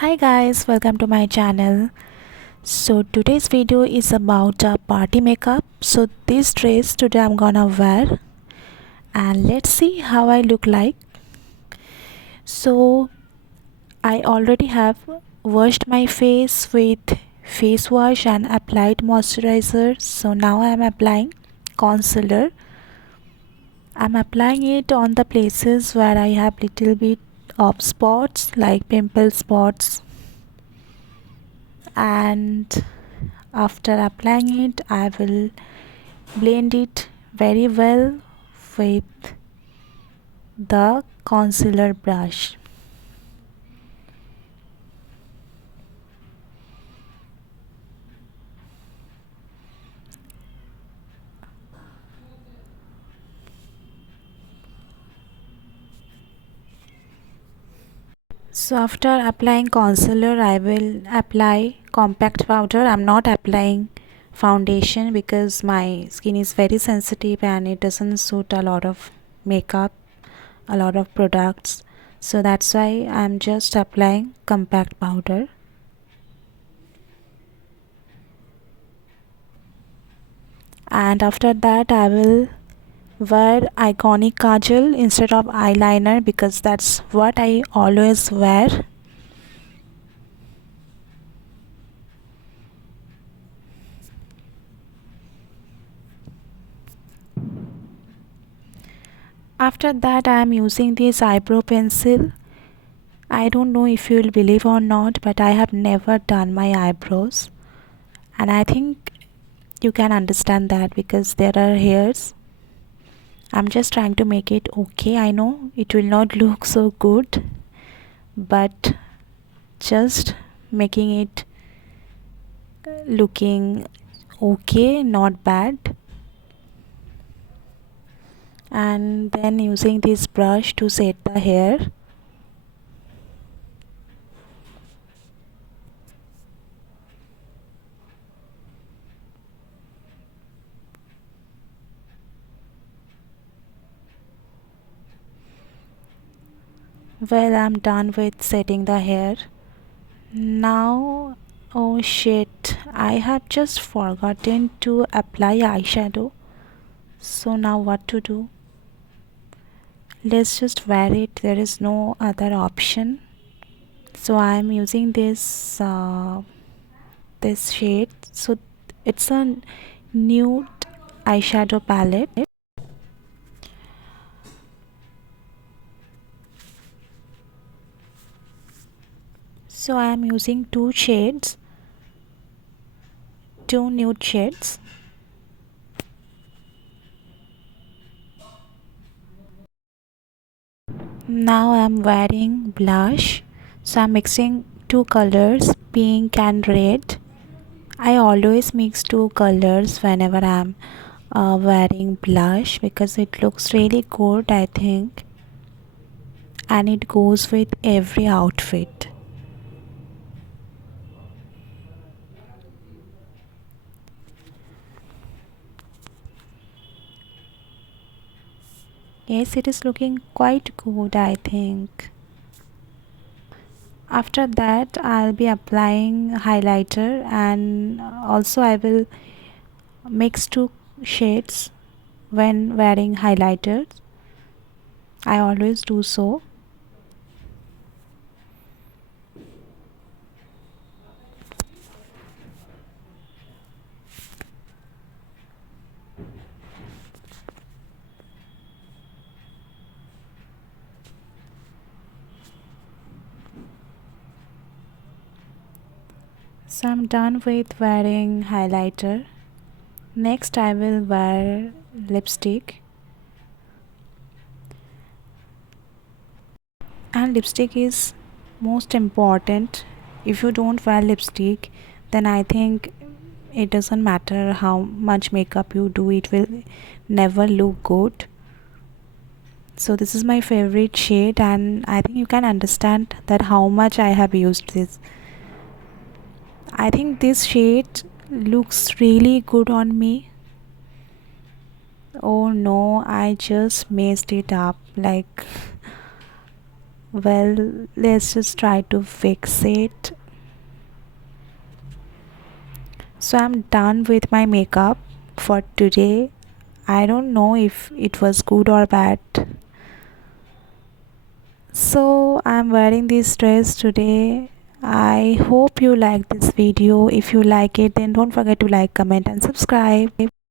Hi guys, welcome to my channel. So today's video is about party makeup. So this dress today I'm gonna wear and let's see how I look like. So I already have washed my face with face wash and applied moisturizer. So now I'm applying concealer. I'm applying it on the places where I have little bit of spots like pimple spots, and after applying it I will blend it very well with the concealer brush. So after applying concealer I will apply compact powder. I'm not applying foundation because my skin is very sensitive and it doesn't suit a lot of makeup, a lot of products, so that's why I'm just applying compact powder. And after that I will wear iconic kajal instead of eyeliner because that's what I always wear. After that I am using this eyebrow pencil. I don't know if you will believe or not, but I have never done my eyebrows, and I think you can understand that because there are hairs. I'm just trying to make it okay. I know it will not look so good, but just making it looking okay, not bad. And then using this brush to set the hair. Well, I'm done with setting the hair. Now, oh shit, I have just forgotten to apply eyeshadow. So now what to do? Let's just wear it. There is no other option. So I'm using this shade. So it's a nude eyeshadow palette. So I am using two nude shades. Now I'm wearing blush. So I'm mixing two colors, pink and red. I always mix two colors whenever I'm wearing blush because it looks really good, I think, and it goes with every outfit. Yes, it is looking quite good, I think. After that I'll be applying highlighter, and also I will mix two shades when wearing highlighters. I always do so. So I'm done with wearing highlighter. Next I will wear lipstick. And lipstick is most important. If you don't wear lipstick, then I think it doesn't matter how much makeup you do, it will never look good. So this is my favorite shade, and I think you can understand that how much I have used this. I think this shade looks really good on me. Oh no, I just messed it up. Like, Well, let's just try to fix it. So I'm done with my makeup for today. I don't know if it was good or bad. So I'm wearing this dress today. I hope you like this video. If you like it, then don't forget to like, comment and subscribe.